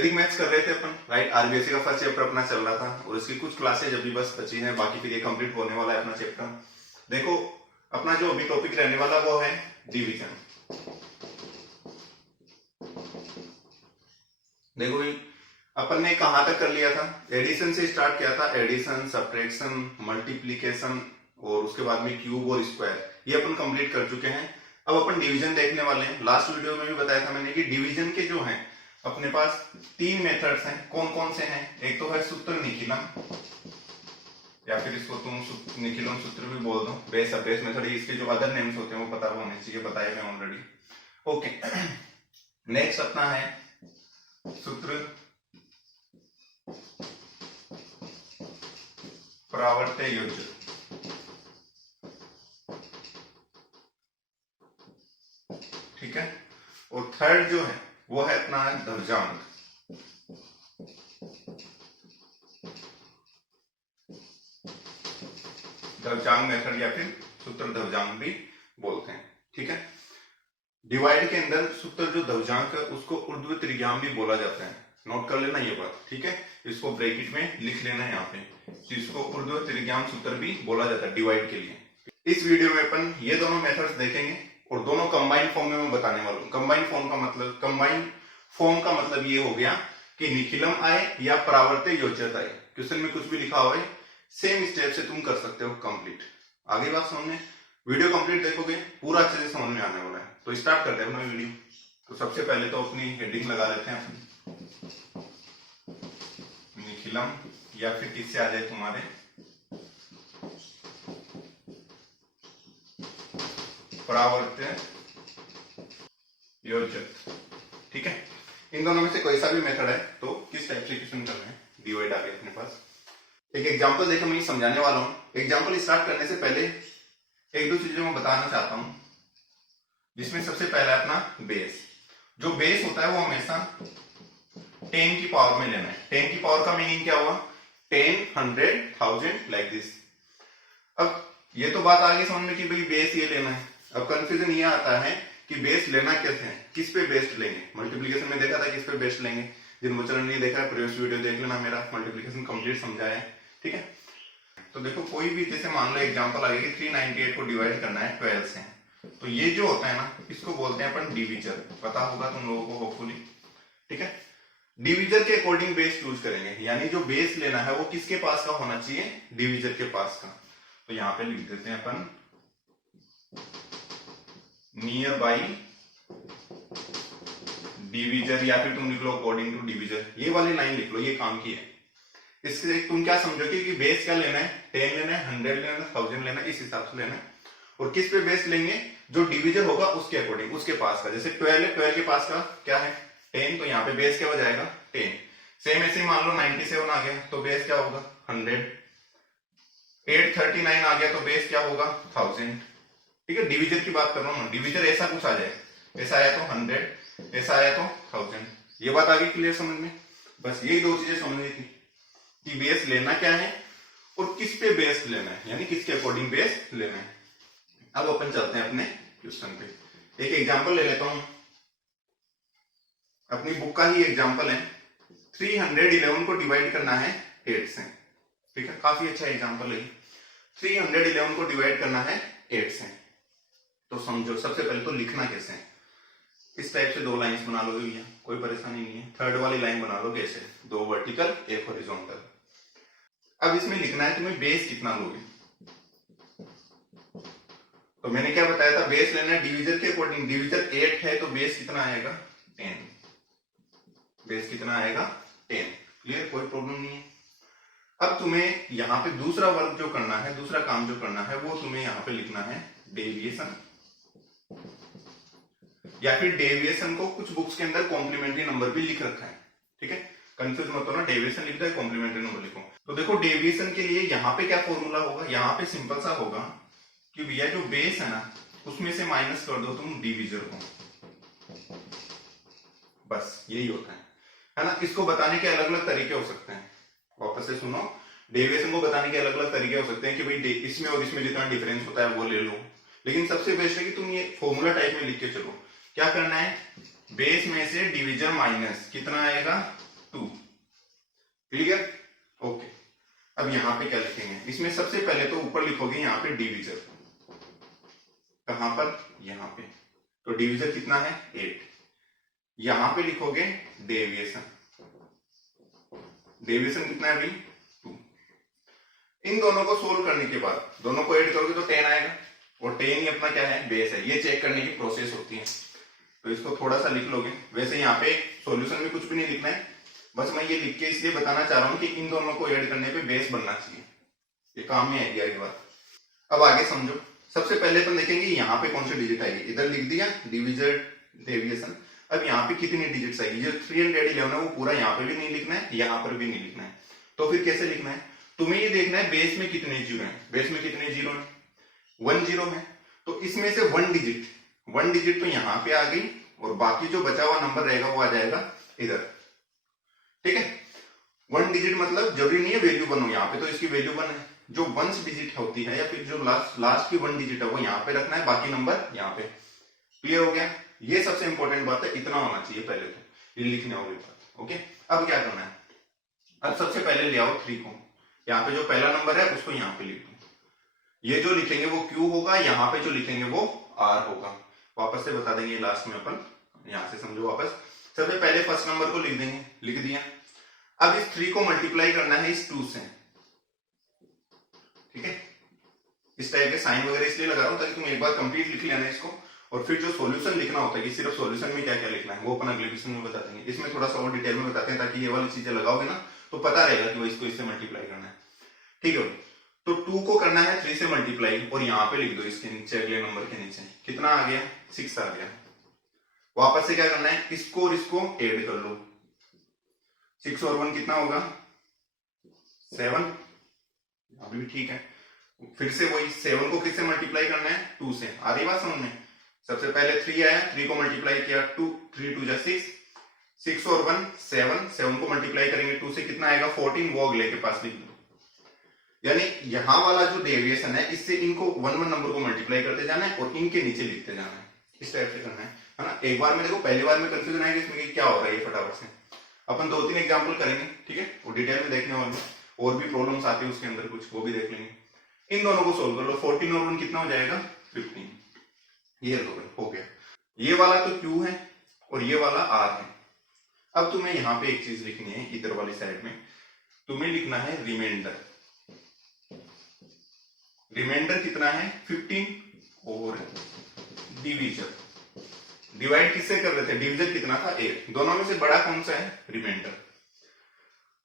वैदिक मैथ्स कर रहे थे अपन, राइट। आरबीएससी का फर्स्ट चैप्टर अपना चल रहा था और इसकी कुछ क्लासेज अभी बस बची हैं, बाकी फिर ये कंप्लीट होने वाला है अपना चैप्टर। देखो अपना जो अभी टॉपिक रहने वाला वो है डिवीजन। देखो भाई अपन ने कहां तक कर लिया था, एडिशन से स्टार्ट किया था, एडिशन, सब्ट्रैक्शन, मल्टीप्लीकेशन और उसके बाद में क्यूब और स्क्वायर, ये अपन कंप्लीट कर चुके हैं। अब अपन डिवीजन देखने वाले हैं। लास्ट वीडियो में भी बताया था मैंने कि डिवीजन के जो हैं अपने पास 3 मेथड्स हैं। कौन कौन से हैं? एक तो है सूत्र निखिलम, या फिर इसको तुम निखिलम सूत्र भी बोल दो, बेस अब बेस मेथड। इसके जो अदर नेम्स होते हैं वो पता होने चाहिए, बताया मैं ऑलरेडी। ओके, नेक्स्ट अपना है सूत्र परावर्त्य योज्य, ठीक है। और थर्ड जो है वो है अपना ध्रुवांक। ध्रुवांक मेथड या फिर सूत्र ध्रुवांक भी बोलते हैं, ठीक है। डिवाइड के अंदर सूत्र जो ध्रुवांक है उसको ऊर्ध्व त्रिज्याम भी बोला जाता है। नोट कर लेना ये बात, ठीक है। इसको ब्रैकेट में लिख लेना है यहाँ पे, जिसको ऊर्ध्व त्रिज्याम सूत्र भी बोला जाता है डिवाइड के लिए। इस वीडियो में अपन ये दोनों मेथड्स देखेंगे और दोनों कंबाइंड फॉर्म में मैं बताने वाला हूँ। कंबाइंड फॉर्म का मतलब ये हो गया कि निखिलम आए या परावर्त्य योज्यता आए, क्वेश्चन में कुछ भी लिखा हो सेम स्टेप से तुम कर सकते हो कंप्लीट। आगे बात समझ में, वीडियो कंप्लीट देखोगे पूरा अच्छे से समझ में आने वाला है। तो स्टार्ट करते हैं अपना वीडियो। तो सबसे पहले तो अपनी हेडिंग लगा लेते हैं निखिलम, या फिर किससे आ जाए तुम्हारे परावर्त्य योज्यता, ठीक है। इन दोनों में से कोई सा भी मेथड है तो किस टाइप से क्वेश्चन कर रहे हैं, डिवाइड आ गया अपने पास। एक एग्जांपल देखो मैं समझाने वाला हूं। एग्जांपल स्टार्ट करने से पहले एक दो चीजें मैं बताना चाहता हूं, जिसमें सबसे पहला है अपना बेस। जो बेस होता है वो हमेशा 10 की पावर में लेना है। 10 की पावर का मीनिंग क्या हुआ? 10, 100, 1000 लाइक दिस। अब ये तो बात आ गई समझ में कि भाई बेस ये लेना है। अब कंफ्यूजन ये आता है कि बेस लेना कैसे है, किस पे बेस्ड लेंगे। मल्टीप्लीकेशन में देखा था किस पे बेस्ड लेंगे, जिन बच्चों ने नहीं देखा प्रीवियस वीडियो देख लेना, मेरा मल्टीप्लीकेशन कंप्लीट समझाया है, ठीक है। तो देखो कोई भी, जैसे मान लो एग्जांपल आ गया कि 398 को डिवाइड करना है 12 से, तो ये जो होता है ना इसको बोलते हैं अपन डिवीजर। पता होगा तुम लोगों को होपफुली, ठीक है। डिवीजर के अकॉर्डिंग बेस चूज करेंगे, यानी जो बेस लेना है वो किसके पास का होना चाहिए? डिवीजर के पास का। तो यहां पे लिख देते हैं अपन नियर बाई डिवीजर, या फिर तुम लिख लो अकॉर्डिंग टू डिवीजर। ये वाली लाइन लिख लो, ये काम की है। इससे तुम क्या समझोगे कि बेस क्या लेना है? 10 लेना है, 100 लेना है, 1000 लेना है, इस हिसाब से लेना है। और किस पे बेस लेंगे? जो डिवीजर होगा उसके अकॉर्डिंग, उसके पास का। जैसे 12 है, 12 के पास का क्या है? 10, तो यहाँ पे बेस क्या हो जाएगा? 10। सेम ऐसे मान लो 97 आ गया तो बेस क्या होगा? 100। 839 आ गया तो बेस क्या होगा? 1000, ठीक है। डिवीजर की बात कर रहा हूँ, डिवीजर ऐसा कुछ आ जाए, ऐसा आया तो 100, ऐसा आया तो 1000। ये बात आ गई क्लियर समझ में? बस यही दो चीजें समझनी थी कि बेस लेना क्या है और किस पे बेस लेना है, यानी किसके अकॉर्डिंग बेस लेना है। अब अपन चलते हैं अपने क्वेश्चन पे। एक एग्जांपल ले लेता हूं, अपनी बुक का ही एग्जांपल है। 311 को डिवाइड करना है 8 से, ठीक है। काफी अच्छा एग्जांपल है। 311 को डिवाइड करना है 8 से, तो समझो सबसे पहले तो लिखना कैसे है। इस टाइप से 2 लाइंस बना लोगे भैया, कोई परेशानी नहीं है। थर्ड वाली लाइन बना लो कैसे? 2 वर्टिकल, 1 हॉरिजॉन्टल। अब इसमें लिखना है तुम्हें बेस कितना लोगे। तो मैंने क्या बताया था, बेस लेना है डिवीजर के अकॉर्डिंग। डिवीजर 8 है तो बेस कितना आएगा? 10। बेस कितना आएगा? 10। क्लियर, कोई प्रॉब्लम नहीं है। अब तुम्हें यहाँ पे दूसरा वर्क जो करना है, दूसरा काम जो करना है, वो तुम्हें यहाँ पे लिखना है डेविएशन, या फिर डेविएशन को कुछ बुक्स के अंदर कॉम्प्लीमेंट्री नंबर भी लिख रखा है, ठीक है। कंफ्यूज मत होना, डेविएशन लिख दो या कॉम्प्लीमेंट्री नंबर लिखो। तो देखो डेविएशन के लिए यहाँ पे क्या फॉर्मूला होगा? यहाँ पे सिंपल सा होगा कि भैया जो बेस है ना उसमें से माइनस कर दो तुम डिवीजर को, बस यही होता है ना। इसको बताने के अलग अलग तरीके हो सकते हैं, वापस से सुनो। डेविएशन को बताने के अलग अलग तरीके हो सकते हैं कि भाई इसमें और इसमें जितना डिफरेंस होता है वो ले लो, लेकिन सबसे बेस्ट है कि तुम ये फॉर्मूला टाइप में लिख के चलो। क्या करना है? बेस में से डिवीजर माइनस कितना आएगा? क्लियर? ओके। अब यहाँ पे क्या लिखेंगे, इसमें सबसे पहले तो ऊपर लिखोगे यहाँ पे डिविजन, कहां पर, यहाँ पे। तो डिविजन कितना है 8। यहां पे लिखोगे डेविएशन, डेविएशन कितना है भाई 2। इन दोनों को सोल्व करने के बाद दोनों को ऐड करोगे तो 10 आएगा, और 10 ही अपना क्या है बेस है। ये चेक करने की प्रोसेस होती है, तो इसको थोड़ा सा लिख लोगे। वैसे यहाँ पे सॉल्यूशन में कुछ भी नहीं लिखना है, बस मैं ये लिख के इसलिए बताना चाह रहा हूँ कि इन दोनों को ऐड करने पे बेस बनना चाहिए, ये काम में आएगी एक बार। अब आगे समझो। सबसे पहले तो देखेंगे यहाँ पे कौन सी डिजिट आएगी, इधर लिख दिया डिविजन डेविएशन। अब यहाँ पे कितनी डिजिट्स आएगी, जो 311 है वो पूरा यहाँ पे भी नहीं लिखना है, यहाँ पर भी नहीं लिखना है। तो फिर कैसे लिखना है, तुम्हें ये देखना है बेस में कितने जीरो है। बेस में कितने जीरो है, 1 जीरो है। तो इसमें से 1 डिजिट तो यहाँ पे आ गई, और बाकी जो बचा हुआ नंबर रहेगा वो आ जाएगा इधर। ठीक है, 1 डिजिट मतलब जरूरी नहीं है वैल्यू 1 हो, यहाँ पे तो इसकी वैल्यू 1 है। जो 1 डिजिट होती है या फिर जो लास्ट की 1 डिजिट है वो यहाँ पे रखना है, बाकी नंबर यहाँ पे। क्लियर हो गया? ये सबसे इंपॉर्टेंट बात है, इतना होना चाहिए पहले तो, ये लिखने वाली बात। ओके, अब क्या करना है, अब सबसे पहले ले आओ 3 को। यहाँ पे जो पहला नंबर है उसको यहाँ पे लिख दो। ये जो लिखेंगे वो Q होगा, यहाँ पे जो लिखेंगे वो R होगा। वापस से बता देंगे लास्ट में अपन, यहाँ से समझो वापस। सबसे पहले फर्स्ट नंबर को लिख देंगे, लिख दिया। अब इस 3 को मल्टीप्लाई करना है इस 2 से। ठीक है, इस टाइप के साइन वगैरह इसलिए लगा रहा हूं ताकि तुम एक बार कंप्लीट लिख लेना इसको, और फिर जो सॉल्यूशन लिखना होता है कि सिर्फ सॉल्यूशन में क्या क्या लिखना है वो अपन अगले क्वेश्चन में बता देंगे। इसमें थोड़ा सा और डिटेल में बताते हैं ताकि ये वाली चीजें लगाओगे ना तो पता रहेगा कि वो इसको इससे मल्टीप्लाई करना है। ठीक है, तो 2 को करना है 3 से मल्टीप्लाई, और यहाँ पे लिख दो इसके नीचे, अगले नंबर के नीचे कितना आ गया 6 आ गया। वापस से क्या करना है, इसको और इसको ऐड कर लो, 6 और 1 कितना होगा 7, अभी भी ठीक है। फिर से वही 7 को किससे मल्टीप्लाई करना है 2 से। आ रही बात समझ में? सबसे पहले 3 आया, 3 को मल्टीप्लाई किया 2, 3 2 जा 6, 6 और 1 7, 7 को मल्टीप्लाई करेंगे 2 से कितना आएगा 14, वो अगले के पास लिख दो। यानी यहां वाला जो डेविएशन है इससे इनको 1 1 नंबर को मल्टीप्लाई करते जाना है और इनके नीचे लिखते जाना है, इस टाइप से करना है ना। एक बार में देखो, पहली बार में कंफ्यूजन आएगा इसमें कि क्या हो रहा है, ये फटाफट से अपन 2-3 एग्जाम्पल करेंगे। ठीक है, वो डिटेल में देखने वाले, और भी प्रॉब्लम्स आती है उसके अंदर कुछ, वो भी देख लेंगे। इन दोनों को सोल्व कर लो, 14 और 1 कितना हो जाएगा 15, ये हो गया। ये वाला तो Q है और ये वाला R है। अब तुम्हें यहाँ पे एक चीज लिखनी है, इधर वाली साइड में तुम्हें लिखना है रिमाइंडर। रिमाइंडर कितना है 15, और डिवीजन, डिवाइड किससे कर रहे थे, डिवीजन कितना था 8, दोनों में से बड़ा कौन सा है रिमाइंडर।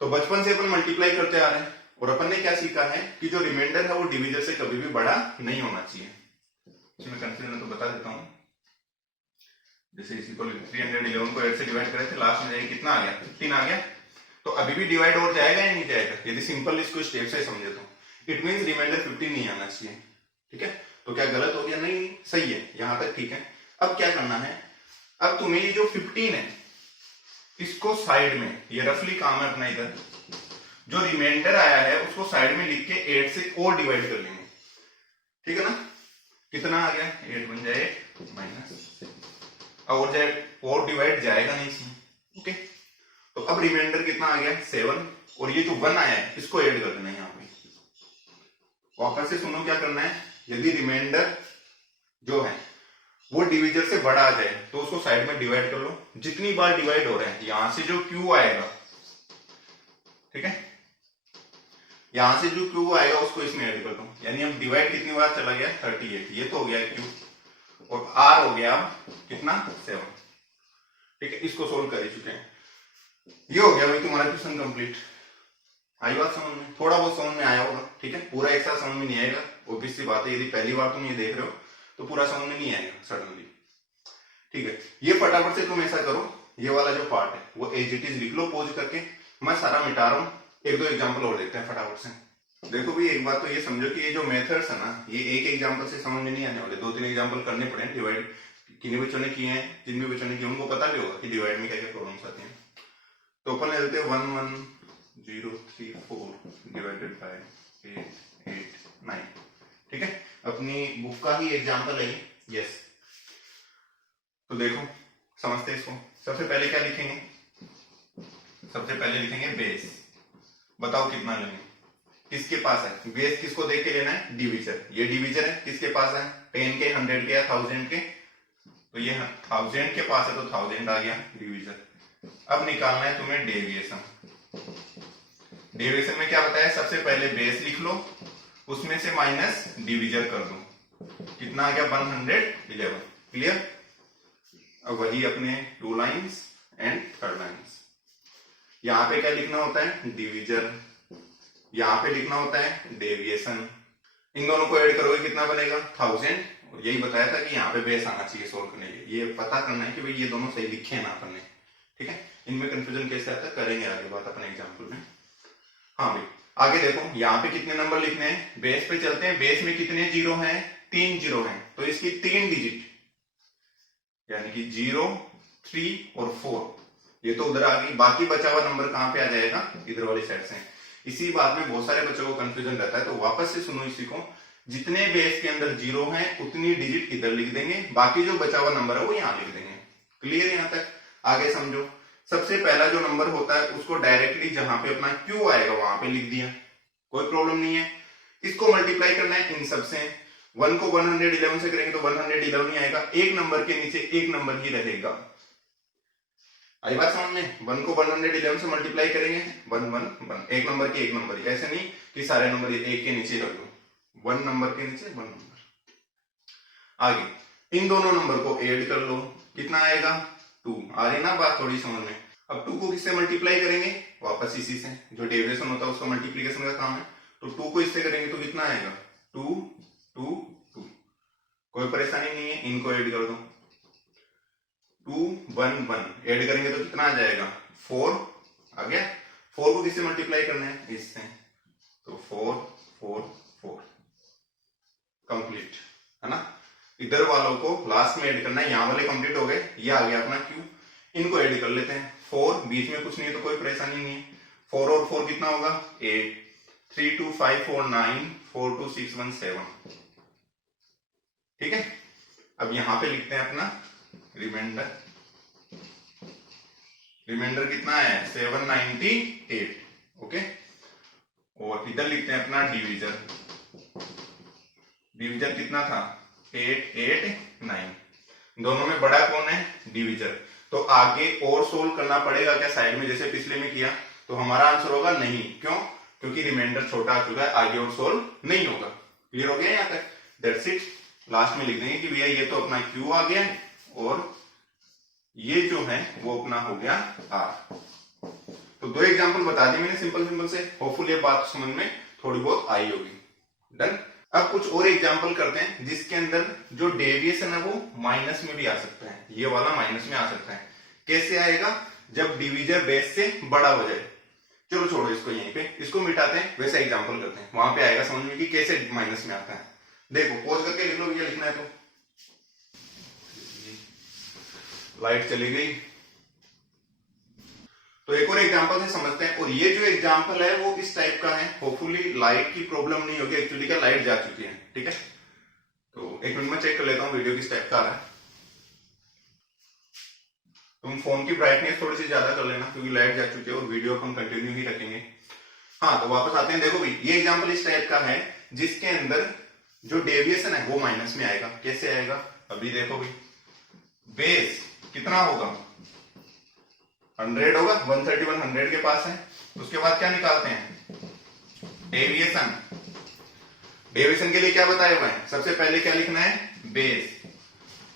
तो बचपन से अपन मल्टीप्लाई करते आ रहे हैं, और अपन ने क्या सीखा है कि जो रिमाइंडर है वो डिवीजर से कभी भी बड़ा नहीं होना चाहिए। इसमें कंफ्यूजन तो बता देता हूं, जैसे इसी को 311 को 8 से डिवाइड करे थे, लास्ट में जाके कितना आ गया 15 आ गया। तो अभी भी डिवाइड और जाएगा या नहीं जाएगा, यदि सिंपल इसको स्टेप से समझे तो इट मीन रिमाइंडर 15 नहीं आना चाहिए। ठीक है, तो क्या गलत हो गया, नहीं सही है, यहां तक ठीक है। अब क्या करना है, अब तुम्हें ये जो 15 है इसको साइड में, ये रफली काम है अपना, इधर जो रिमाइंडर आया है उसको साइड में लिख के 8 से और डिवाइड कर लेंगे। ठीक है ना, कितना आ गया 8 बन जाए माइनस, और जाए और डिवाइड जाएगा नहीं इसमें। ओके, तो अब रिमाइंडर कितना आ गया 7, और ये जो 1 आया है इसको ऐड कर देना है यहाँ पे। वापस से सुनो क्या करना है, यदि रिमाइंडर जो है वो डिविजर से बड़ा आ जाए तो उसको साइड में डिवाइड कर लो, जितनी बार डिवाइड हो रहे हैं यहां से जो Q आएगा, ठीक है, यहां से जो Q आएगा उसको इसमें ऐड कर दो। यानी अब डिवाइड कितनी बार चला गया 38, ये तो हो गया Q, और R हो गया अब कितना 7। ठीक है, इसको सोल्व कर चुके हैं, ये हो गया भाई तुम्हारा क्वेश्चन कंप्लीट। आई बात समझ में, थोड़ा बहुत समझ में आया होगा। ठीक है, पूरा एक साथ समझ में नहीं आएगा, ऑब्वियस सी बात है, यदि पहली बार तुम ये देख रहे हो तो पूरा समझ में नहीं आएगा सडनली। ठीक है, ये फटाफट से तुम ऐसा करो, ये वाला जो पार्ट है वो एज इट इज लिख लो पॉज करके, मैं सारा मिटा रहा हूं। एक दो एग्जांपल और देखते हैं फटाफट से। देखो भी एक बात तो ये समझो कि ये जो मेथड्स है ना, ये एक एग्जांपल से समझ में नहीं आने वाले, 2-3 एग्जांपल करने पड़े। डिवाइड किन्हीं बच्चों ने किए हैं, जिन भी बच्चों ने किए उनको पता भी होगा कि डिवाइड में क्या क्या प्रॉब्लम्स आती हैं। तो अपन ले लेते हैं 1 1 0 3 4 डिवाइडेड बाय 8 8 9। ठीक है, अपनी बुक का ही एग्जांपल है। यस, तो देखो समझते हैं इसको। सबसे पहले क्या लिखेंगे, सबसे पहले लिखेंगे बेस। बताओ कितना लेंगे, किसके पास है बेस, किसको देख के लेना है, डिविजर, ये डिविजर है, किसके पास है 10 के, 100 के या 1000 के, तो ये 1000 के पास है तो 1000 आ गया डिविजर। अब निकालना है तुम्हें डेविएशन। डेविएशन में क्या बताया, सबसे पहले बेस लिख लो, उसमें से माइनस डिविजर कर दो, कितना आ गया 111। क्लियर। अब वही अपने 2 लाइन्स एंड 3rd लाइन्स, यहां पे क्या लिखना होता है, डिविजर, यहां पे लिखना होता है डेविएशन। इन दोनों को ऐड करोगे कितना बनेगा 1000, और यही बताया था कि यहाँ पे बेस आना चाहिए सोल्व करने के लिए, ये पता करना है कि भाई ये दोनों सही लिखे हैं ना अपन ने। ठीक है, इनमें कंफ्यूजन कैसे आता है करेंगे आगे बात अपने एग्जाम्पल में। हाँ भाई आगे देखो, यहाँ पे कितने नंबर लिखने हैं, बेस पे चलते हैं, बेस में कितने जीरो हैं, 3 जीरो हैं, तो इसकी 3 डिजिट यानी कि 0, 3 और 4 ये तो उधर आ गई, बाकी बचा हुआ नंबर कहां पे आ जाएगा, इधर वाली साइड से। इसी बात में बहुत सारे बच्चों को कंफ्यूजन रहता है, तो वापस से सुनो इसी को, जितने बेस के अंदर जीरो हैं उतनी डिजिट इधर लिख देंगे, बाकी जो बचा हुआ नंबर है वो यहां लिख देंगे। क्लियर यहां तक, आगे समझो। सबसे पहला जो नंबर होता है उसको डायरेक्टली जहां पे अपना क्यू आएगा वहां पे लिख दिया, कोई प्रॉब्लम नहीं है। इसको मल्टीप्लाई करना है इन सबसे, 1 को 111 से करेंगे तो 111 ही आएगा, एक नंबर के नीचे एक नंबर ही रहेगा। आई बात समझ में, 1 को 111 से मल्टीप्लाई करेंगे 1 1 1, एक नंबर के एक नंबर, ऐसे नहीं कि सारे नंबर एक के नीचे रख दो, 1 नंबर के नीचे 1 नंबर। आगे इन दोनों नंबर को ऐड कर लो, कितना आएगा 2, आ रही ना बात थोड़ी समझ में। अब 2 को किससे मल्टीप्लाई करेंगे, वापस इसी से, जो डेविएशन होता है उसका मल्टीप्लीकेशन का काम है, तो 2 को इससे करेंगे तो कितना आएगा 2 2 2, कोई परेशानी नहीं है, इनको ऐड कर दो, 2 1 1 ऐड करेंगे तो कितना आ जाएगा 4 आ गया। 4 को किससे मल्टीप्लाई करना है, इससे, तो 4 4 4 कंप्लीट है ना। इधर वालों को लास्ट में ऐड करना है, यहां वाले कंप्लीट हो गए, ये आ गया अपना क्यू, इनको ऐड कर लेते हैं। 4 बीच में कुछ नहीं है तो कोई परेशानी नहीं है, 4 और 4 कितना होगा 8, 3 2 5 4 9, 4 2 6 1 7। ठीक है, अब यहां पे लिखते हैं अपना रिमाइंडर, रिमाइंडर कितना है 798। ओके, और इधर लिखते हैं अपना डिविजर, डिविजर कितना था 8 8 9, दोनों में बड़ा कौन है डिविजर, तो आगे और सोल्व करना पड़ेगा क्या साइड में जैसे पिछले में किया, तो हमारा आंसर होगा नहीं, क्यों, क्योंकि रिमाइंडर छोटा आ चुका है, आगे और सोल्व नहीं होगा। क्लियर हो गया यहाँ तक, दैट्स इट। लास्ट में लिख देंगे कि भैया ये तो अपना क्यू आ गया और ये जो है वो अपना हो गया आर। तो 2 एग्जांपल बता दिए मैंने सिंपल सिंपल से, होपफुल ये बात समझ में थोड़ी बहुत आई होगी। डन। अब कुछ और एग्जांपल करते हैं जिसके अंदर जो डेविएशन है वो माइनस में भी आ सकता है, ये वाला माइनस में आ सकता है। कैसे आएगा, जब डिविजर बेस से बड़ा हो जाए। चलो छोड़ो इसको, यहीं पे इसको मिटाते हैं, वैसा एग्जांपल करते हैं, वहां पे आएगा समझ में कि कैसे माइनस में आता है। देखो पॉज करके लिख लो, भैया लिखना है तो। लाइट चली गई, तो एक और एग्जांपल से समझते हैं, और ये जो एग्जांपल है वो इस टाइप का है, होपफुली लाइट की प्रॉब्लम नहीं होगी, एक्चुअली क्या लाइट जा चुकी है। ठीक है, तो 1 मिनट में चेक कर लेता हूँ वीडियो किस टाइप का आ रहा है। तुम फोन की ब्राइटनेस थोड़ी सी ज्यादा कर लेना क्योंकि लाइट जा चुकी है, और वीडियो हम कंटिन्यू ही रखेंगे। हाँ, तो वापस आते हैं। देखो भाई ये एग्जांपल इस टाइप का है जिसके अंदर जो डेविएशन है वो माइनस में आएगा। कैसे आएगा, अभी देखो भाई, बेस कितना होगा 100 होगा, 131 100 के पास है। उसके बाद क्या निकालते हैं, डेविएशन। डेविएशन के लिए क्या बताया हुआ है, सबसे पहले क्या लिखना है बेस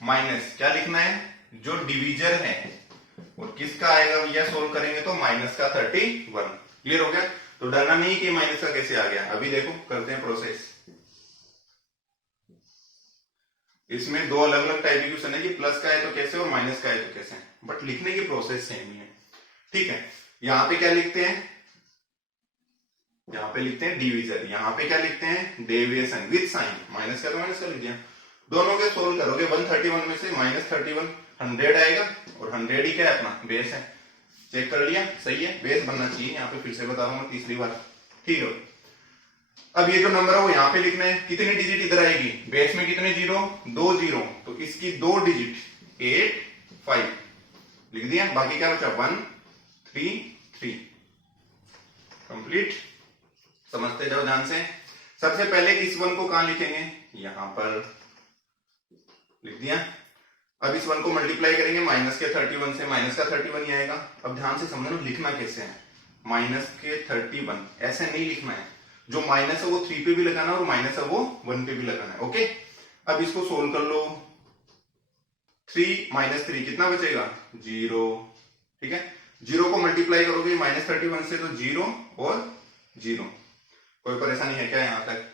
माइनस क्या लिखना है जो डिविजर है, और किसका आएगा भैया सोल्व करेंगे तो माइनस का 31। क्लियर हो गया, तो डरना नहीं कि माइनस का कैसे आ गया। अभी देखो करते हैं प्रोसेस। इसमें 2 अलग अलग टाइप के क्वेश्चन है कि प्लस का है तो कैसे और माइनस का है तो कैसे, बट लिखने की प्रोसेस सेम ही है। ठीक है, यहां पे क्या लिखते हैं, यहां पे लिखते हैं डिविजर, यहां पे क्या लिखते हैं डेविएशन विद साइन, माइनस का तो माइनस का लिख दिया। दोनों के सोल्व करोगे 131 में से माइनस 31 100 आएगा, और 100 ही क्या है अपना बेस है। चेक कर लिया, सही है, बेस बनना चाहिए। यहाँ पे फिर से बता रहा हूँ तीसरी बार। ठीक है, अब ये जो नंबर है वो यहाँ पे लिखना है, कितनी डिजिट इधर आएगी, बेस में कितने जीरो 2 जीरो, तो इसकी 2 डिजिट 8 5 लिख दिया, बाकी क्या बचा 1 3 3। कंप्लीट। समझते जाओ ध्यान से। सबसे पहले इस 1 को कहां लिखेंगे, यहां पर लिख दिया। अब इस 1 को मल्टीप्लाई करेंगे माइनस के 31 से, माइनस का 31 ही आएगा। अब ध्यान से समझना लिखना कैसे है, माइनस के 31 ऐसे नहीं लिखना है, जो माइनस है वो 3 पे भी लगाना है और माइनस है वो 1 पे भी लगाना है। ओके, अब इसको सोल्व कर लो। 3 माइनस 3 कितना बचेगा, 0। ठीक है, 0 को मल्टीप्लाई करोगे माइनस 31 से तो 0 और 0। कोई परेशानी है क्या यहां तक?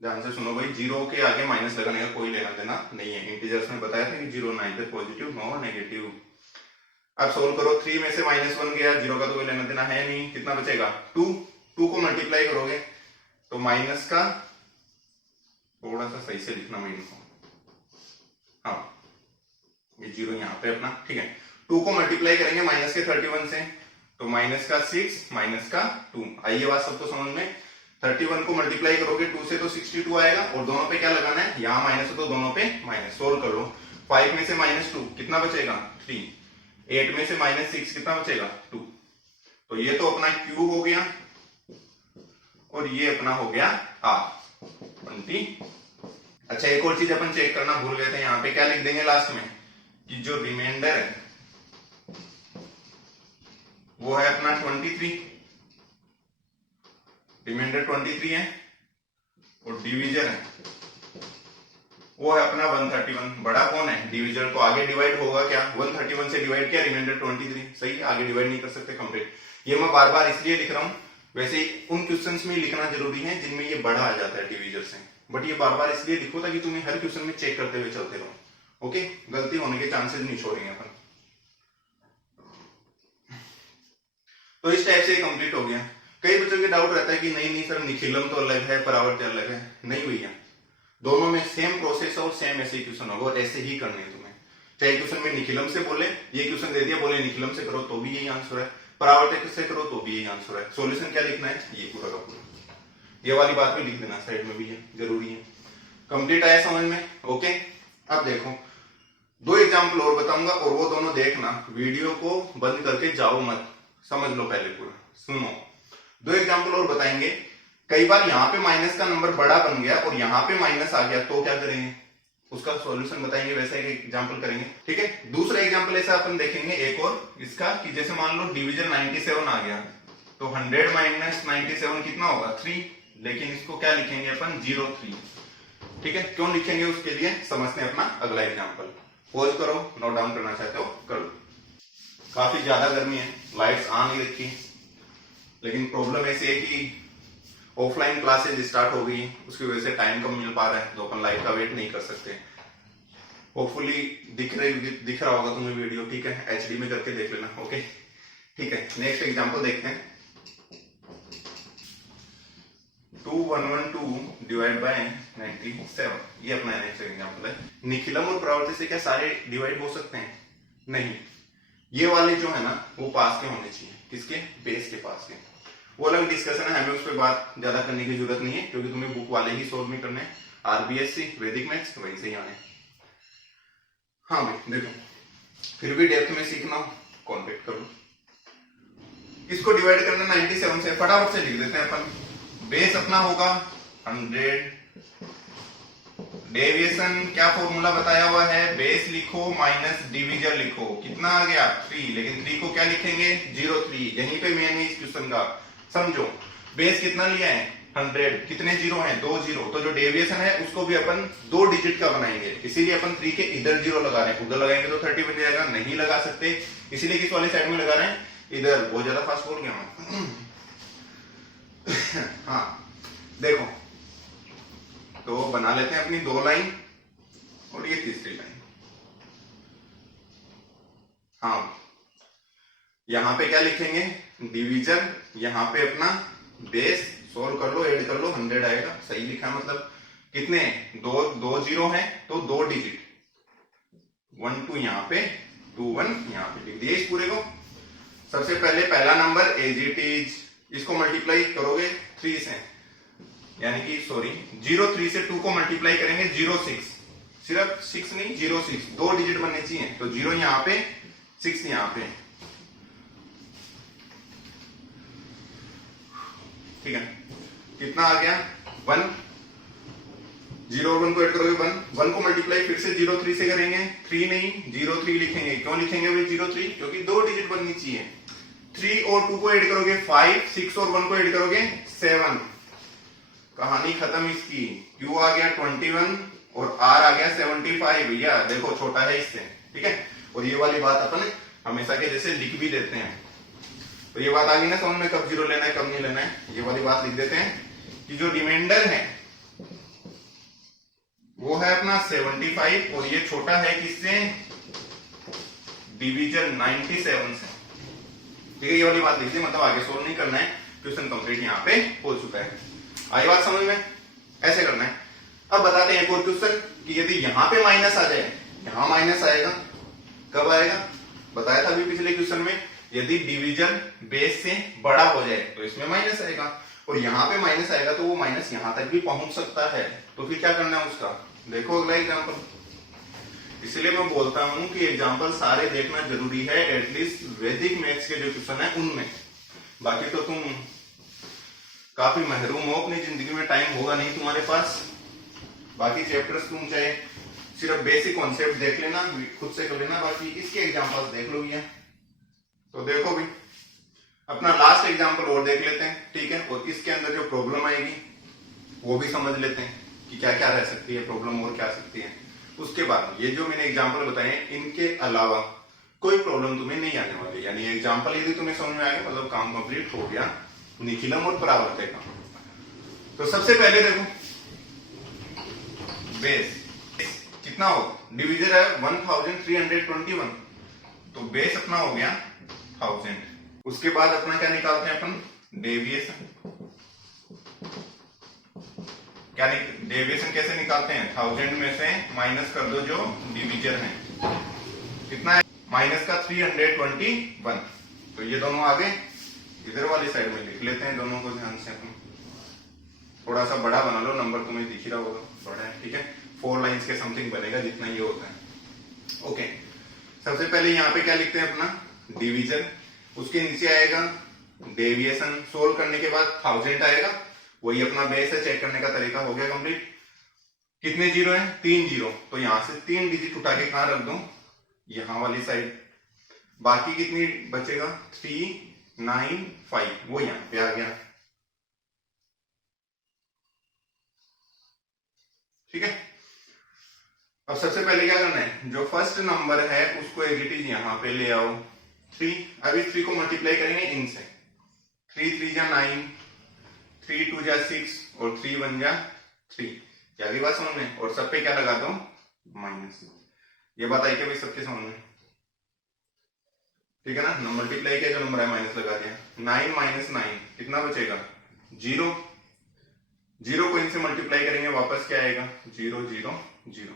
ध्यान से सुनो भाई, 0 के आगे माइनस लगाने का कोई लेना देना नहीं है। इंटीजर्स में बताया था कि 0 नाइदर पॉजिटिव नो नेगेटिव। अब सोल्व करो, 3 में से माइनस 1 गया, 0 का तो कोई लेना देना है नहीं। कितना बचेगा, 2। 2 को मल्टीप्लाई करोगे तो माइनस का, थोड़ा सा सही से लिखना मैं इनको, हाँ ये 0 यहाँ पे अपना। ठीक है, 2 को मल्टीप्लाई करेंगे माइनस के 31 से तो माइनस का 6 माइनस का 2। आइए बात सबको समझ में। 31 को मल्टीप्लाई करोगे 2 से तो 62 आएगा और दोनों पे क्या लगाना है, यहाँ माइनस है तो दोनों पे माइनस। सोल्व करो, 5 में से माइनस 2 कितना बचेगा, 3। 8 में से माइनस 6 कितना बचेगा, 2। तो ये तो अपना Q हो गया और ये अपना हो गया R 20। अच्छा, एक और चीज अपन चेक करना भूल गए थे, यहाँ पे क्या लिख देंगे लास्ट में कि जो रिमाइंडर है वो है अपना 23, रिमाइंडर 23 है और डिवीजर है वो है अपना 131। बड़ा कौन है, डिवीजर। तो आगे डिवाइड होगा क्या, 131 से डिवाइड किया, रिमाइंडर 23। सही, आगे डिवाइड नहीं कर सकते, कंप्लीट। ये मैं बार बार इसलिए लिख रहा हूं, वैसे उन क्वेश्चंस में लिखना जरूरी है जिनमें ये बड़ा आ जाता है डिवीजर से, बट ये बार बार इसलिए लिखो ताकि तुम्हें हर क्वेश्चन में चेक करते हुए चलते रहो। ओके, गलती होने के चांसेस नहीं छोड़ेंगे अपन। तो इस टाइप से कंप्लीट हो गया। कई बच्चों के डाउट रहता है कि नहीं सर निखिलम तो अलग है, परावर्त अलग है। नहीं भैया, दोनों में सेम प्रोसेस और सेम ऐसे क्वेश्चन होगा और ऐसे ही करने हैं तुम्हें। चाहे क्वेश्चन में निखिलम से बोले, ये क्वेश्चन दे दिया बोले निखिलम से करो तो भी यही आंसर है, परावर्तक से करो तो भी यही आंसर है। सॉल्यूशन क्या लिखना है, ये पूरा का पूरा। ये वाली बात भी लिख देना साइड में भी है, जरूरी है। कंप्लीट आया समझ में? ओके, अब देखो 2 एग्जाम्पल और बताऊंगा और वो दोनों देखना, वीडियो को बंद करके जाओ मत, समझ लो पहले पूरा, सुनो। 2 एग्जाम्पल और बताएंगे। कई बार यहाँ पे माइनस का नंबर बड़ा बन गया और यहाँ पे माइनस आ गया तो क्या करेंगे, उसका सॉल्यूशन बताएंगे, वैसा एक एग्जाम्पल करेंगे। ठीक है, दूसरा एग्जाम्पल ऐसा अपन देखेंगे एक और इसका कि जैसे मान लो डिवीजन 97 आ गया तो 100 माइनस 97 कितना होगा, 3। लेकिन इसको क्या लिखेंगे अपन, 03। ठीक है, क्यों लिखेंगे उसके लिए समझते हैं अपना अगला एग्जाम्पल। पॉज करो, नोट डाउन करना चाहते हो कर लो। काफी ज्यादा गर्मी है, लाइट्स आ नहीं रखी, लेकिन प्रॉब्लम ऐसी है कि ऑफलाइन क्लासेज स्टार्ट हो गई, उसकी वजह से टाइम कम मिल पा रहा है तो अपन लाइव का वेट नहीं कर सकते। होपफुली दिख रहा होगा तुम्हें वीडियो। ठीक है, एचडी में करके देख लेना। ओके, ठीक है, नेक्स्ट एग्जांपल देखते हैं। 2112 डिवाइड बाय 97, ये अपना नेक्स्ट एग्जांपल है। निखिलम और परावर्ती से क्या सारे डिवाइड हो सकते हैं? नहीं, ये वाले जो है ना वो पास के होने चाहिए, किसके, बेस के पास के। वो अलग डिस्कशन है, हमें उस पर बात ज्यादा करने की जरूरत नहीं है क्योंकि तुम्हें बुक वाले ही सोल्व नहीं करने, आरबीएससी वैदिक मैथ्स वहीं से ही आने। हाँ भाई देखो, फिर भी डेप्थ में सीखना कॉन्टेक्ट करो। इसको डिवाइड करना 97 से, फटाफट से लिख देते हैं अपन। बेस अपना होगा 100, डेविएशन क्या फॉर्मूला बताया हुआ है, बेस लिखो माइनस डिविजर लिखो, कितना आ गया 3, लेकिन 3 को क्या लिखेंगे 03। यहीं पे मेन है इस क्वेश्चन का, समझो। बेस कितना लिया है 100, कितने जीरो हैं, 2 जीरो, तो जो डेविएशन है उसको भी अपन 2 डिजिट का बनाएंगे, इसीलिए अपन 3 के इधर जीरो लगा रहे हैं। उधर लगाएंगे तो 30 बन जाएगा, नहीं लगा सकते इसीलिए किस वाली साइड में लगा रहे हैं, इधर। बहुत ज्यादा फास्ट बोल गया मैं। हाँ देखो, तो बना लेते हैं अपनी 2 लाइन और ये तीसरी लाइन। हाँ, यहां पे क्या लिखेंगे, डिवीजन, यहाँ पे अपना बेस, सोल्व कर लो, ऐड कर लो, 100 आएगा। सही लिखा, मतलब कितने, 2 जीरो है तो 2 डिजिट, 1 2 यहाँ पे, 2 1 यहाँ पे लिख दिए इस पूरे को। सबसे पहले पहला नंबर एज इट इज, इसको मल्टीप्लाई करोगे 3 से, यानी कि सॉरी 03 से 2 को मल्टीप्लाई करेंगे 06, सिर्फ 6 नहीं 06, 2 डिजिट बनने चाहिए, तो 0 यहाँ पे 6 यहाँ पे। ठीक है, कितना आ गया 1, 0 और 1 को ऐड करोगे 1, 1 को मल्टीप्लाई फिर से 03 से करेंगे, 3 नहीं 03 लिखेंगे। क्यों लिखेंगे भाई 03? क्योंकि 2 डिजिट बननी चाहिए। 3 और 2 को ऐड करोगे 5, 6 और 1 को ऐड करोगे 7, कहानी खत्म इसकी। Q आ गया 21 और R आ गया 75। भैया देखो छोटा है इससे, ठीक है। और ये वाली बात अपन हमेशा के जैसे लिख भी देते हैं, तो ये बात आ गई ना समझ में, कब 0 लेना है कब नहीं लेना है। ये वाली बात लिख देते हैं कि जो रिमाइंडर है वो है अपना 75 और ये छोटा है किससे, डिवीजन 97 से, ठीक है। ये वाली बात लिख दी, मतलब आगे सोल्व नहीं करना है, क्वेश्चन कंप्लीट यहाँ पे हो चुका है। आई बात समझ में? ऐसे करना है। अब बताते हैं एक और क्वेश्चन कि यदि यहां पे माइनस आ जाए, यहां माइनस आएगा, कब आएगा बताया था अभी पिछले क्वेश्चन में, यदि डिवीजन बेस से बड़ा हो जाए तो इसमें माइनस आएगा, और यहां पे माइनस आएगा तो वो माइनस यहां तक भी पहुंच सकता है। तो फिर क्या करना है उसका, देखो अगला एग्जाम्पल। इसलिए मैं बोलता हूं कि एग्जाम्पल सारे देखना जरूरी है, एटलीस्ट वैदिक मैथ्स के जो क्वेश्चन है उनमें। बाकी तो तुम काफी महरूम हो, अपनी जिंदगी में टाइम होगा नहीं तुम्हारे पास। बाकी चैप्टर्स तुम चाहे सिर्फ बेसिक कॉन्सेप्ट देख लेना, खुद से कर लेना, बाकी इसके एग्जांपल्स देख लो भैया। तो देखो भाई अपना लास्ट एग्जांपल और देख लेते हैं, ठीक है। और इसके अंदर जो प्रॉब्लम आएगी वो भी समझ लेते हैं कि क्या क्या रह सकती है प्रॉब्लम और क्या सकती है। उसके बाद ये जो मैंने एग्जाम्पल बताए इनके अलावा कोई प्रॉब्लम तुम्हें नहीं आने वाली, यानी एग्जाम्पल यदि तुम्हें समझ में आ गया मतलब काम कंप्लीट हो गया निखिलम और परावर्तक का। तो सबसे पहले देखो बेस कितना हो, डिवीजन है 1321, तो बेस अपना हो गया 1000। उसके बाद अपना क्या निकालते हैं अपन, डेविएशन। क्या डेविएशन कैसे निकालते हैं, 1000 में से माइनस कर दो जो डिवीजन है, कितना है माइनस का 321। तो ये दोनों आगे इधर वाली साइड में लिख लेते हैं दोनों को ध्यान से। अपन थोड़ा सा बड़ा बना लो, नंबर तुम्हें दिख ही रहा होगा बड़ा है, ठीक है। 4 लाइंस के समथिंग बनेगा जितना ये होता है। ओके, सबसे पहले यहाँ पे क्या लिखते हैं अपना डिवीजन, उसके नीचे आएगा डेविएशन। सोल्व करने के बाद 1000 आएगा, वही अपना बेस है, चेक करने का तरीका हो गया कंप्लीट। कितने जीरो है, 3 जीरो, तो यहां से 3 डिजिट उठा के कहां रख दो, यहां वाली साइड। बाकी कितनी बचेगा 395, वो यहां पे आ गया, ठीक है। अब सबसे पहले क्या करना है, जो फर्स्ट नंबर है उसको एज इट इज यहां पे ले आओ 3। अब इस 3 को मल्टीप्लाई करेंगे इनसे, 3 3 जा 9, 3 2 जा 6 और 3 1 जा 3। क्या भी बात समझ में, और सब पे क्या लगा दो माइनस। ये बात आई क्या भाई सबके समझ में, ठीक है ना। मल्टीप्लाई किया जो नंबर है माइनस लगा दिया, 9 माइनस 9 कितना बचेगा 0। 0 को इनसे मल्टीप्लाई करेंगे वापस क्या आएगा 0 0 0।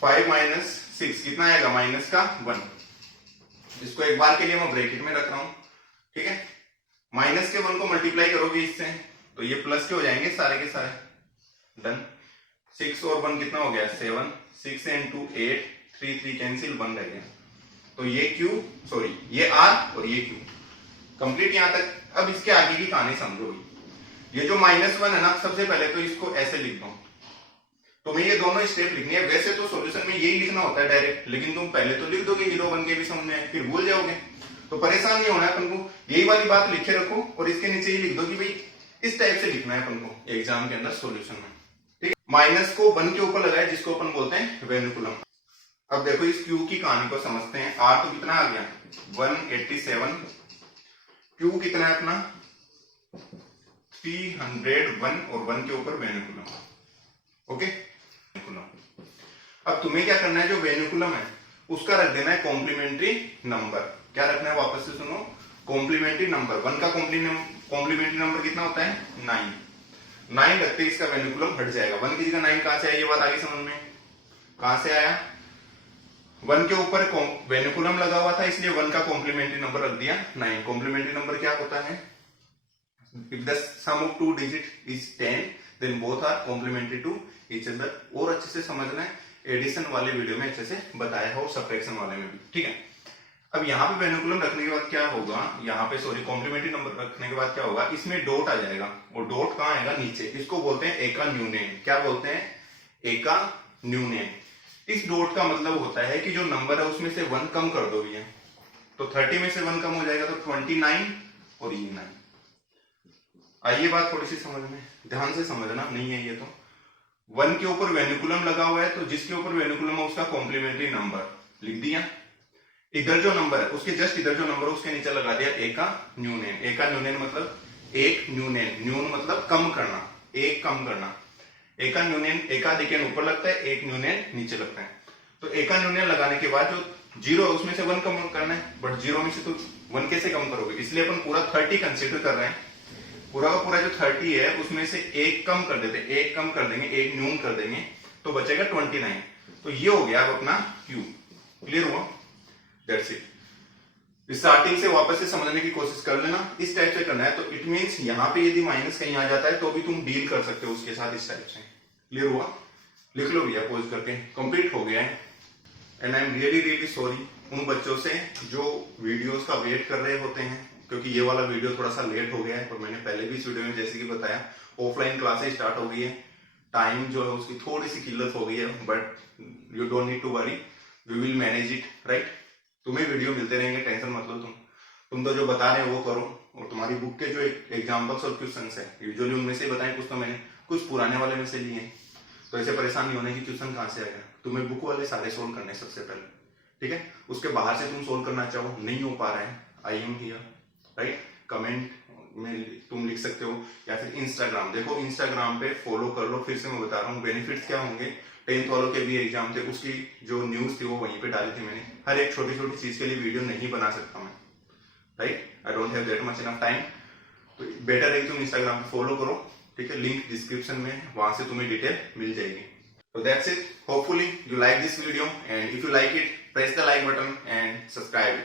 5 माइनस 6 कितना आएगा माइनस का 1। इसको एक बार के लिए मैं ब्रैकेट में रख रहा हूं, ठीक है। माइनस के 1 को मल्टीप्लाई करोगे इससे तो ये प्लस के हो जाएंगे सारे के सारे, डन। 6 और 1 कितना हो गया 7, 6 and 2 8, 3 3 कैंसिल 1 रह गया। तो ये Q सॉरी ये R और ये Q कंप्लीट यहां तक। अब इसके आगे की कहानी समझोगी। ये जो -1 है ना, सबसे पहले तो इसको ऐसे लिख दो, तो मैं ये दोनों स्टेप लिखनी है। वैसे तो सॉल्यूशन में यही लिखना होता है डायरेक्ट, लेकिन तुम पहले तो लिख दोगे 0 1 के भी समझ में, फिर भूल जाओगे। तो परेशान नहीं होना है अपन को, यही वाली बात लिखे रखो और इसके नीचे ही लिख दो कि भाई इस टाइप से लिखना है अपन को एग्जाम के अंदर सॉल्यूशन में, ठीक है। माइनस को 1 के ऊपर लगाए जिसको अपन बोलते हैं वेनिकुलम। अब देखो इस Q की कहानी को समझते हैं। R तो कितना आ गया 187, Q कितना है अपना 301 और 1 के ऊपर वेनिकुलम, ओके। अब तुम्हें क्या करना है, जो वेनिकुलम है उसका रख देना है कॉम्प्लीमेंट्री नंबर। क्या रखना है वापस से सुनो, कॉम्प्लीमेंट्री नंबर। 1 का कॉम्प्लीमेंट्री नंबर कितना होता है 9। 9 रखते ही इसका वेनिकुलम हट जाएगा। 1 की जगह 9 कहां से आया, ये बात आगे समझ में, कहां से आया 1 के ऊपर वेनिकुलम लगा हुआ था इसलिए 1 का कॉम्प्लीमेंट्री नंबर रख दिया 9। कॉम्प्लीमेंट्री नंबर क्या होता है, if the sum of two digit is 10 then both are complementary to each other। और अच्छे से समझना है, एडिशन वाले वीडियो में अच्छे से बताया हो, सब्ट्रैक्शन वाले में भी, ठीक है। अब यहाँ पे वेनिकुलम रखने के बाद क्या होगा, यहाँ पे सॉरी कॉम्प्लीमेंट्री नंबर रखने के बाद क्या होगा, इसमें डॉट आ जाएगा, और डॉट कहाँ आएगा, नीचे। इसको बोलते हैं एका न्यूनेन। क्या बोलते हैं, एका न्यूनेन। इस डॉट का मतलब होता है कि जो नंबर है उसमें से 1 कम कर दो भैया, तो 30 में से 1 कम हो जाएगा तो 29 और ये 9। आइए बात थोड़ी सी समझ में, ध्यान से समझना, नहीं है ये तो 1 के ऊपर वेनिकुलम लगा हुआ है, तो जिसके ऊपर वेनिकुलम है उसका कॉम्प्लीमेंट्री नंबर लिख दिया। इधर जो नंबर है उसके जस्ट इधर जो नंबर है उसके नीचे लगा दिया एका न्यूनेन। एका न्यूनेन मतलब एक न्यूनेन, न्यून मतलब कम करना, एक कम करना। एका न्यूनेन, एका डिकेन ऊपर लगता है, एक न्यूनेन नीचे लगता है। तो एका न्यूनेन लगाने के बाद जो जीरो है उसमें से 1 कम करना है, बट जीरो में से तो 1 कैसे कम करोगे, इसलिए अपन पूरा 30 कंसिडर कर रहे हैं। पूरा का पूरा जो 30 है उसमें से एक कम कर देते, एक कम कर देंगे, एक न्यून कर देंगे, तो बचेगा 29। तो ये हो गया अब अपना क्यू। क्लियर हुआ, दैट्स इट। स्टार्टिंग से वापस से समझने की कोशिश कर लेना, इस टाइप से करना है। तो इट मींस यहाँ पे यदि माइनस कहीं आ जाता है तो भी तुम डील कर सकते हो उसके साथ इस टाइप से। क्लियर हुआ, लिख लो भैया पॉज करके, कंप्लीट हो गया है। And I am really really sorry उन बच्चों से जो वीडियोस का वेट कर रहे होते हैं, क्योंकि ये वाला वीडियो थोड़ा सा लेट हो गया है, और मैंने पहले भी इस वीडियो में जैसे कि बताया ऑफलाइन क्लासेस स्टार्ट हो गई है, टाइम जो है उसकी थोड़ी सी किल्लत हो गई है, but you don't need to worry, we will manage it, right. तुम्हें वीडियो मिलते रहेंगे, टेंशन मत लो। तुम तो जो बता रहे हो वो करो, और तुम्हारी बुक के जो एग्जाम्पल्स और क्वेश्चंस है यूजुअली उनमें से बताए, कुछ तो मैंने कुछ पुराने वाले में से लिए हैं, तो ऐसे परेशान नहीं होने की क्वेश्चन कहाँ से आएगा, तुम्हें बुक वाले सारे सोल्व करने सबसे पहले, ठीक है। उसके बाहर से तुम सोल्व करना चाहो, नहीं हो पा रहा है, I am here, right. Comment में तुम लिख सकते हो, या फिर इंस्टाग्राम देखो, इंस्टाग्राम पे फॉलो कर लो। फिर से मैं बता रहा हूँ बेनिफिट्स क्या होंगे। 10th वालों के भी एग्जाम थे, उसकी जो न्यूज थी वो वहीं पे डाली थी मैंने। हर एक छोटी छोटी चीज के लिए वीडियो नहीं बना सकता मैं, right. I don't have that much enough time. तो बेटर है कि तुम इंस्टाग्राम पे फॉलो करो, ठीक है। लिंक डिस्क्रिप्शन में, वहां से तुम्हें डिटेल मिल जाएगी। So that's it. Hopefully you like this video, and if you like it, press the like button and subscribe.